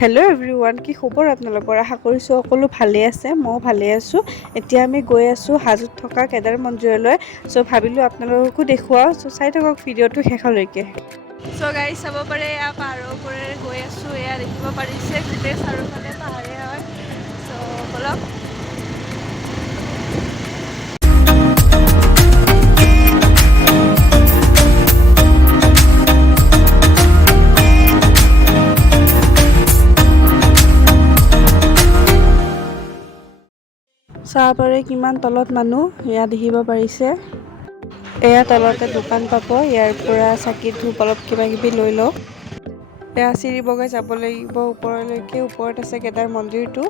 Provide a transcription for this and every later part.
Hello' everyone, কি খবৰ আপোনালোকৰ? আশা কৰিছোঁ সকলো ভালেই আছে, ময়ো ভালেই আছোঁ। এতিয়া আমি গৈ আছোঁ হাজোত থকা কেদাৰ মন্দিৰলৈ। চ' ভাবিলোঁ আপোনালোককো দেখুৱাওঁ। চ' চাই থাকক ভিডিঅ'টো শেষলৈকে। চ' গাড়ী চাব পাৰে, এয়া পাহাৰৰ ওপৰেৰে গৈ আছোঁ। এয়া দেখিব পাৰিছে গোটেই চাৰিওফালে পাহাৰে হয়। চ' ব'লক। চাব পাৰে কিমান তলত মানুহ, এয়া দেখিব পাৰিছে। এয়া তলতে দোকান পাব, ইয়াৰ পৰা চাকি ধূপ অলপ কিবা কিবি লৈ লওক। এয়া চিৰি বগাই যাব লাগিব ওপৰলৈকে, ওপৰত আছে কেদাৰ মন্দিৰটো।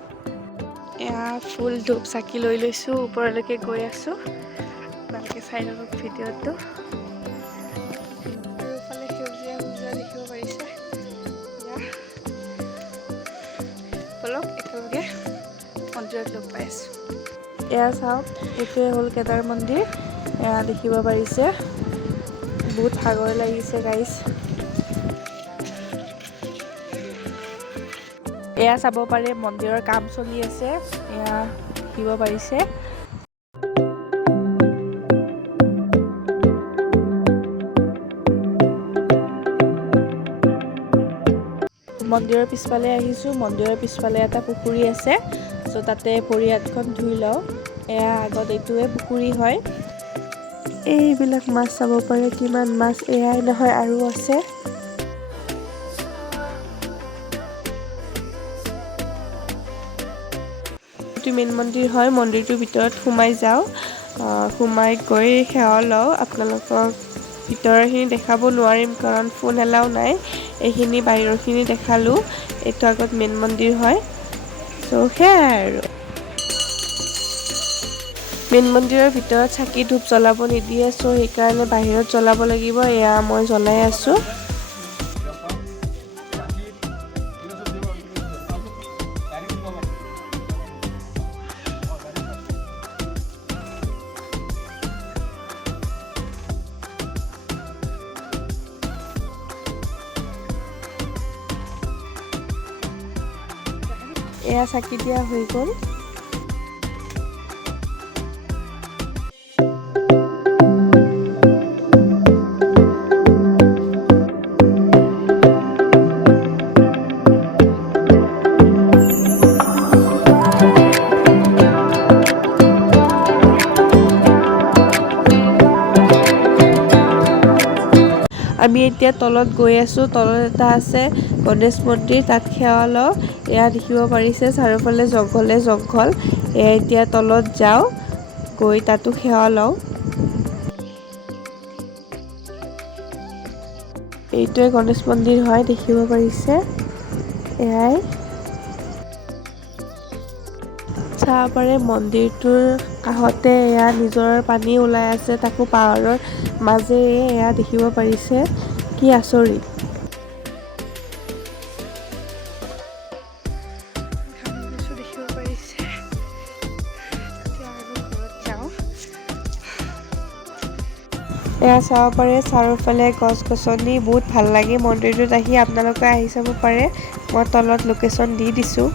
এয়া ফুল ধূপ চাকি লৈ লৈছোঁ, ওপৰলৈকে গৈ আছোঁ। ভালকৈ চাই থাকক ভিডিঅ'টো। চাৰিওফালে সেউজীয়া সেউজীয়া দেখিব পাৰিছে। ব'লক একেলগে মন্দিৰত লগ পাই আছোঁ। এয়া চাওক, এইটোৱে হ'ল কেদাৰ মন্দিৰ। এয়া দেখিব পাৰিছে, বহুত ভাগৰ লাগিছে গাইজ। এয়া চাব পাৰে মন্দিৰৰ কাম চলি আছে, এয়া দেখিব পাৰিছে। মন্দিৰৰ পিছফালে আহিছোঁ, মন্দিৰৰ পিছফালে এটা পুখুৰী আছে। চ' তাতে ভৰি হাতখন ধুই লওঁ। এয়া আগত এইটোৱে পুখুৰী হয়। এইবিলাক মাছ চাব পাৰে, কিমান মাছ, এয়াই নহয় আৰু আছে। এইটো মেইন মন্দিৰ হয়, মন্দিৰটোৰ ভিতৰত সোমাই যাওঁ। সোমাই গৈ সেৱা লওঁ। আপোনালোকক ভিতৰৰখিনি দেখাব নোৱাৰিম কাৰণ ফোন এলাও নাই। এইখিনি বাহিৰৰখিনি দেখালোঁ। এইটো আগত মেইন মন্দিৰ হয়। চ' সেয়াই আৰু। মেইন মন্দিৰৰ ভিতৰত চাকি ধূপ জ্বলাব নিদিয়ে, চ' সেইকাৰণে বাহিৰত জ্বলাব লাগিব। এয়া মই জ্বলাই আছোঁ। এয়া চাকি দিয়া হৈ গ'ল। আমি এতিয়া তলত গৈ আছোঁ। তলত এটা আছে গণেশ মন্দিৰ, তাত সেৱা লওঁ। এয়া দেখিব পাৰিছে চাৰিওফালে জংঘলে জংঘল। এয়া এতিয়া তলত যাওঁ, গৈ তাতো সেৱা লওঁ। এইটোৱে গণেশ মন্দিৰ হয়, দেখিব পাৰিছে। এয়াই চাব পাৰে মন্দিৰটোৰ কাষতে এয়া নিজৰাৰ পানী ওলাই আছে, তাকো পাহাৰৰ মাজেৰে এয়া দেখিব পাৰিছে, কি আচৰিত। দেখিব পাৰিছে। এয়া চাব পাৰে চাৰিওফালে গছ গছনি, বহুত ভাল লাগে মন্দিৰটোত আহি। আপোনালোকে আহি চাব পাৰে, মই তলত লোকেশ্যন দি দিছোঁ।